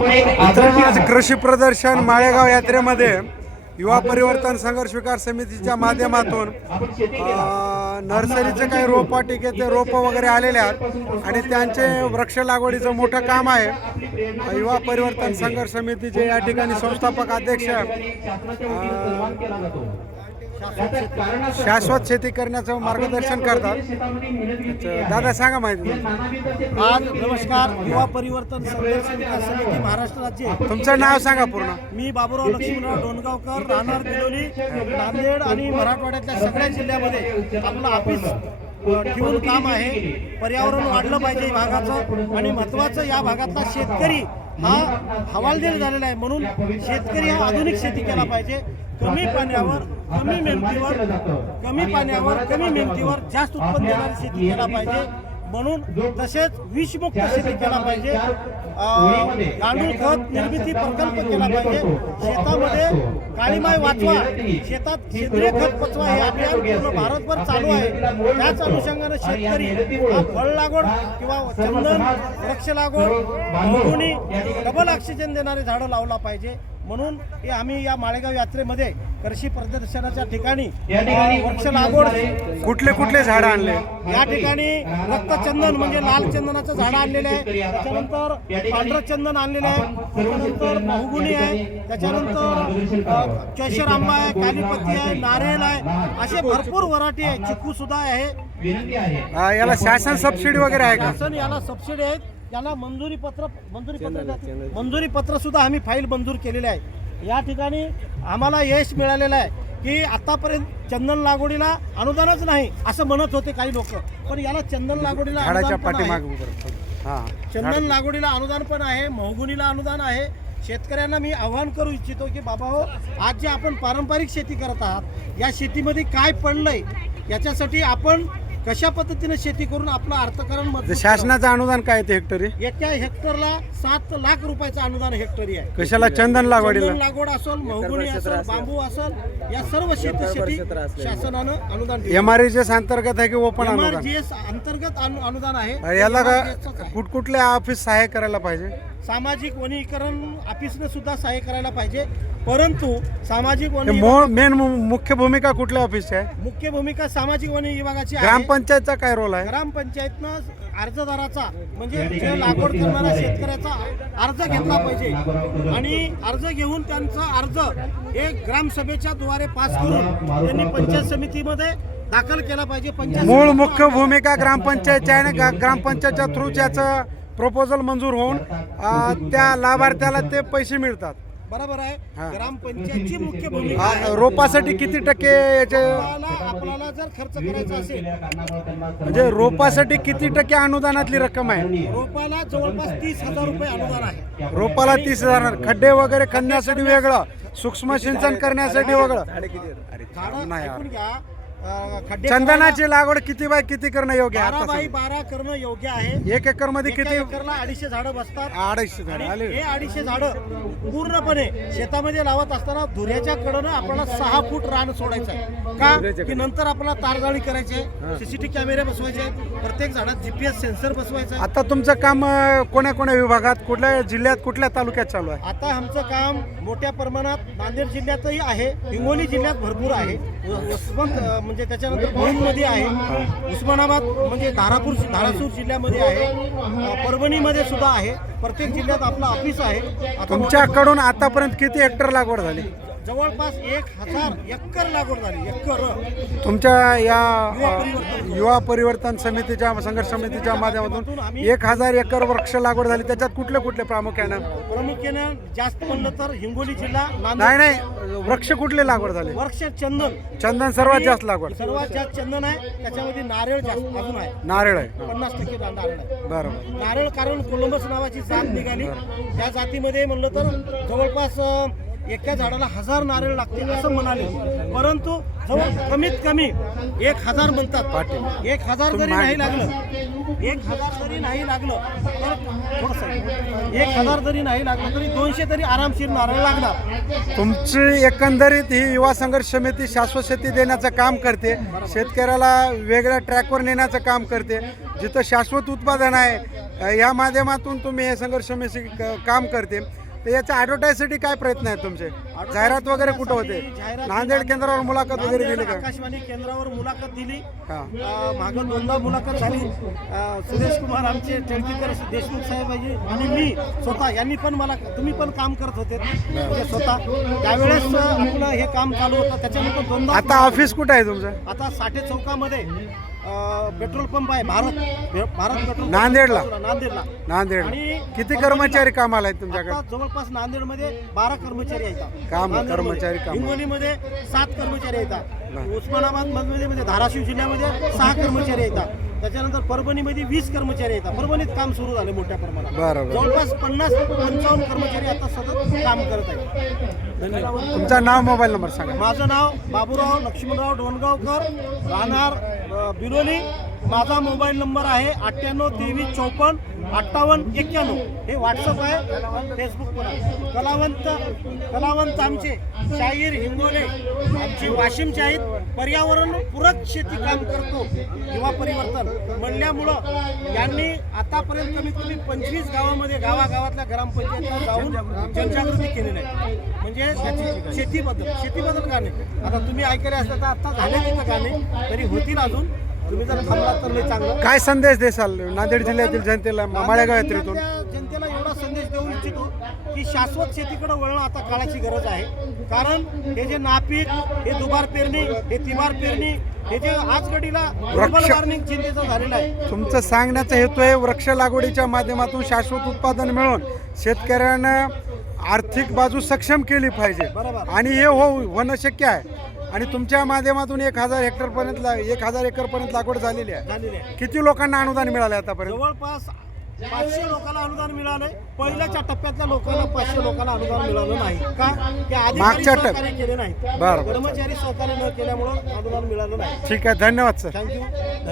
मित्रांनो आज कृषी प्रदर्शन माळेगाव यात्रेमध्ये युवा परिवर्तन संघर्ष विकास समितीच्या माध्यमातून नर्सरीचे काही रोपवाटिकेचे रोपं वगैरे आलेले आहेत आणि त्यांचे वृक्ष लागवडीचं मोठं काम आहे. युवा परिवर्तन संघर्ष समितीचे या ठिकाणी संस्थापक अध्यक्ष शाश्वत शेती करण्याचं मार्गदर्शन करतात. दादा सांगा माहिती आज नमस्कार युवा परिवर्तन समिती महाराष्ट्र राज्य. तुमचं नाव सांगा पूर्ण. मी बाबूराव लक्ष्मणराव डोणगावकर राहणार बिलोली नांदेड आणि मराठवाड्यातल्या सगळ्या जिल्ह्यामध्ये आपलं ऑफिस ठेवून काम आहे. पर्यावरण वाढलं पाहिजे या भागाचं आणि महत्त्वाचं या भागातला शेतकरी हा हवालदिल झालेला आहे म्हणून शेतकरी हा आधुनिक शेती केला पाहिजे. कमी पाण्यावर कमी मेहनतीवर कमी पाण्यावर कमी मेहनतीवर जास्त उत्पन्न देणारी शेती केला पाहिजे. म्हणून तसेच विषमुक्त शेती केला पाहिजे. गांडूळ खत निर्मिती प्रकल्प केला पाहिजे. शेतामध्ये काळीमाय वाचवा. शेतात सेंद्रिय खत पचवा हे अभियान पूर्ण भारतभर चालू आहे. त्याच अनुषंगानं शेतकरी हा फळ लागवड किंवा चंदन वृक्ष लागवड डबल ऑक्सिजन देणारे झाडं लावला पाहिजे. म्हणून हे आम्ही या माळेगाव यात्रेमध्ये कृषी प्रदर्शनाच्या ठिकाणी वृक्ष लागवड कुठले कुठले झाडं आणले? या ठिकाणी रक्तचंदन म्हणजे लाल चंदनाचं झाड आणलेलं आहे. त्याच्यानंतर पांढरं चंदन आणलेलं आहे. त्याच्यानंतर बहुगुणी आहे. त्याच्यानंतर केशर आंबा आहे कालीपत्ती आहे नारळ आहे. असे भरपूर व्हरायटी आहे. चिकू सुद्धा आहे. याला शासन सबसिडी वगैरे आहे का? शासन याला सबसिडी आहेत याला मंजुरी पत्र मंजुरी पत्र मंजुरी पत्र सुद्धा आम्ही फाईल मंजूर केलेले आहे. या ठिकाणी आम्हाला यश मिळालेलं आहे की आतापर्यंत चंदन लागवडीला अनुदानच नाही असं म्हणत होते काही लोक. पण याला चंदन लागवडीला चंदन लागवडीला अनुदान पण आहे महगुनीला अनुदान आहे. शेतकऱ्यांना मी आव्हान करू इच्छितो की बाबा हो आज जे आपण पारंपरिक शेती करत आहात या शेतीमध्ये काय पडलंय याच्यासाठी आपण कशा पद्धतीने शेती करून आपलं अर्थकारण मजबूत शासनाचं अनुदान काय ते हेक्टरी. एका हेक्टरला सात लाख रुपयाचं अनुदान हेक्टरी आहे. कशाला? चंदन लागवडीला? चंदन लागवड असेल महगुनी असेल बांबू असेल या सर्व शेतीसाठी शासनानं अनुदान दिलं. अंतर्गत आहे की ओपन अनुदान? MRGS अंतर्गत अनु- अनुदान आहे. याला का MRGS च आहे. कुठकुठले ऑफिस सहाय्य करायला पाहिजे? सामाजिक वनीकरण ऑफिसने सुद्धा सहाय्य करायला पाहिजे. परंतु सामाजिक वन मेन मु- मुख्य भूमिका कुठल्या ऑफिसची आहे? मुख्य भूमिका सामाजिक वन विभागाची आहे. ग्रामपंचायतचा काय रोल आहे? ग्रामपंचायतनं अर्जदाराचा म्हणजे जे लागवड करणाऱ्या शेतकऱ्याचा अर्ज घेतला पाहिजे. आणि अर्ज घेऊन त्यांचा अर्ज हे ग्रामसभेच्या द्वारे पास करून त्यांनी पंचायत समितीमध्ये दाखल केला पाहिजे. पंचायत मूळ मुख्य भूमिका ग्रामपंचायतची आहे आणि गा- ग्रामपंचायतच्या थ्रू त्याचं प्रपोजल मंजूर होऊन अ, त्या लाभार्थ्याला ते पैसे मिळतात बरोबर. आहे ग्रामपंचायतची मुख्य भूमिका आहे. रोपासाठी किती टक्के याचे आपल्याला आपल्याला जर खर्च करायचा असेल म्हणजे रोपासाठी किती टक्के अनुदानातली रक्कम आहे रोपाला जवळपास तीस हजार रुपये अनुदान आहे रोपाला तीस हजार खड्डे वगैरे खणण्यासाठी वेगळं सूक्ष्म सिंचन करण्यासाठी वेगळं झाडं नाही. ऐकून घ्या खड्डे चंदनाची लागवड किती बाय किती करणं योग्य आहे बारा बाय करणं योग्य आहे. एक एकरमध्ये एका किती एकरला अडीचशे झाडं बसतात. अडीचशे झाड आणि आले. हे अडीचशे झाडं पूर्णपणे शेतामध्ये लावत असताना धुऱ्याच्या कडनं आपल्याला सहा फूट रान सोडायचं आहे. का? की नंतर आपल्याला तारजाळी करायची आहे. सीसीटीव्ही कॅमेरे बसवायचे प्रत्येक झाडात जीपीएस सेन्सर बसवायचा आहे. आता तुमचं काम अं, कोण्या कोण्या विभागात? कुठल्या जिल्ह्यात कुठल्या तालुक्यात चालू आहे? आता आमचं काम मोठ्या प्रमाणात नांदेड जिल्ह्यातही आहे. हिंगोली जिल्ह्यात भरपूर आहे. अं, म्हणजे त्याच्यानंतर भूममध्ये आहे. उस्मानाबाद म्हणजे धारापूर धारासूर जिल्ह्यामध्ये आहे. परभणीमध्ये सुद्धा आहे. प्रत्येक जिल्ह्यात आपलं ऑफिस आहे. तुमच्याकडून आतापर्यंत किती हेक्टर लागवड झाली? जवळपास एक हजार एकर लागवड झाली एकर. तुमच्या या युवा अं, परिवर्तन. युवा परिवर्तन समितीच्या संघर्ष समितीच्या माध्यमातून एक हजार एकर वृक्ष लागवड झाली. त्याच्यात कुठले कुठले प्रामुख्यानं? प्रामुख्याने जास्त म्हणलं तर हिंगोली जिल्हा नाही नांदेड. नाही वृक्ष कुठले लागवड झाले? वर्ष चंदन. चंदन सर्वात जास्त लागवड. सर्वात जास्त चंदन आहे. त्याच्यामध्ये नारळ जास्त अजून आहे. नारळ आहे. पन्नास टक्के ना- नारळ आहे. बरोबर. नारळ कारण कोलंबस नावाची जात निघाली. त्या जातीमध्ये म्हणलं तर जवळपास अं, एका झाडाला हजार नारळ लागते असं म्हणाले. परंतु जवळ कमीत कमी एक हजार म्हणतात. एक हजार जरी नाही लागलं एक हजार जरी नाही लागलं तर थोडंसं एक हजार जरी नाही लागलं तरी दोनशे तरी आरामशीर नारळ लागणार. तुमची एकंदरीत ही युवा संघर्ष समिती शाश्वत शेती देण्याचं काम करते. शेतकऱ्याला वेगळ्या ट्रॅकवर नेण्याचं काम करते. जिथं शाश्वत उत्पादन आहे या माध्यमातून तुम्ही हे संघर्ष समिती क- काम करते. तर याच्या ॲडव्हर्टाईजसाठी काय प्रयत्न आहेत तुमचे? जाहिरात वगैरे कुठं होते? जाहिरात- नांदेड केंद्रावर मुलाखत वगैरे नांदेड दिली का? आकाशवाणी केंद्रावर मुलाखत दिली. हां. अ, मागं दोनदा मुलाखत झाली. अ, सुरेश कुमार आमचे टिळकीकर देशमुख साहेबाजी आणि मी स्वतः यांनी पण मला तुम्ही पण काम करत होते. म्हणजे स्वतः. त्यावेळेस अ, आपलं हे काम चालू होतं. त्याच्यानंतर दोनदा आता ऑफिस कुठं आहे तुमचं? आता साठे चौकामध्ये. पेट्रोल पंप आहे भारत. भारत पेट्रोल नांदेडला? नांदेडला. नांदेड आणि किती कर्मचारी कामाला आहेत तुमच्याकडे? आता जवळपास नांदेडमध्ये बारा कर्मचारी आहेत. काम- नांदेडमध्ये. कर्मचारी काम. हिंगोलीमध्ये सात कर्मचारी बरं. उस्मानाबादमध्ये म्हणजे धाराशिव जिल्ह्यामध्ये सहा कर्मचारी आहेत. त्याच्यानंतर परभणीमध्ये वीस कर्मचारी आहेत. परभणीत काम सुरू झाले मोठ्या प्रमाणात. बरं बरं. जवळपास पन्नास पंचावन्न कर्मचारी आता सतत काम करत आहेत. धन्यवाद तुमचं नाव मोबाईल नंबर सांगा. माझं नाव बाबूराव लक्ष्मणराव डोणगावकर राहणार बिरोली माझा मोबाईल नंबर आहे अठ्ठ्याण्णव तेवीस चौपन्न अठ्ठावन्न एक्क्याण्णव हे व्हॉट्सअप आहे. फेसबुक आहे. कलावंत कलावंत आमचे शाहीर हिंगोले. आमची वाशिमचे आहेत पर्यावरण पूरक शेती काम करतो. युवा परिवर्तन. म्हणल्यामुळं यांनी आतापर्यंत कमीत कमी पंचवीस गावामध्ये गावागावातल्या ग्रामपंचायतीला जाऊन जनजागृती केलेली आहे. म्हणजे त्याची शेतीबद्दल. शेतीबद्दल गाणे आता तुम्ही ऐकले असता तर आत्ता झाले तिथं गाणे तरी होतील अजून. तुम्ही जर थांबलात तर लय चांगलं. काय संदेश देसाल नांदेड जिल्ह्यातील जनतेला माळेगाव यात्रेतून? जनतेला एवढा संदेश देऊ इच्छितो की शाश्वत शेतीकडे वळणं आता काळाची गरज आहे. कारण हे जे नापीक हे दुबार पेरणी हे तिबार पेरणी हे जे आज घडीला ग्लोबल वृक्ष- वॉर्मिंग चिंतेचं झालेलं आहे. तुमचं सांगण्याचा हेतू आहे वृक्ष लागवडीच्या माध्यमातून शाश्वत उत्पादन मिळून शेतकऱ्यांना आर्थिक बाजू सक्षम केली पाहिजे. बरोबर. आणि हे हो होणं शक्य आहे. आणि तुमच्या माध्यमातून एक हजार हेक्टरपर्यंत ला- एक हजार एकरपर्यंत लागवड झालेली आहे. झालेले आहे. किती लोकांना अनुदान मिळाले आतापर्यंत? जवळपास पाचशे लोकांना अनुदान मिळालंय. पहिल्याच्या टप्प्यातल्या लोकांना पाचशे लोकांना अनुदान मिळालं नाही. का? अधिकारी मागच्या टप- सहकार्य केले नाही बरं. कर्मचारी सहकार्य न केल्यामुळं अनुदान मिळालं नाही. ठीक आहे धन्यवाद सर. थँक्यू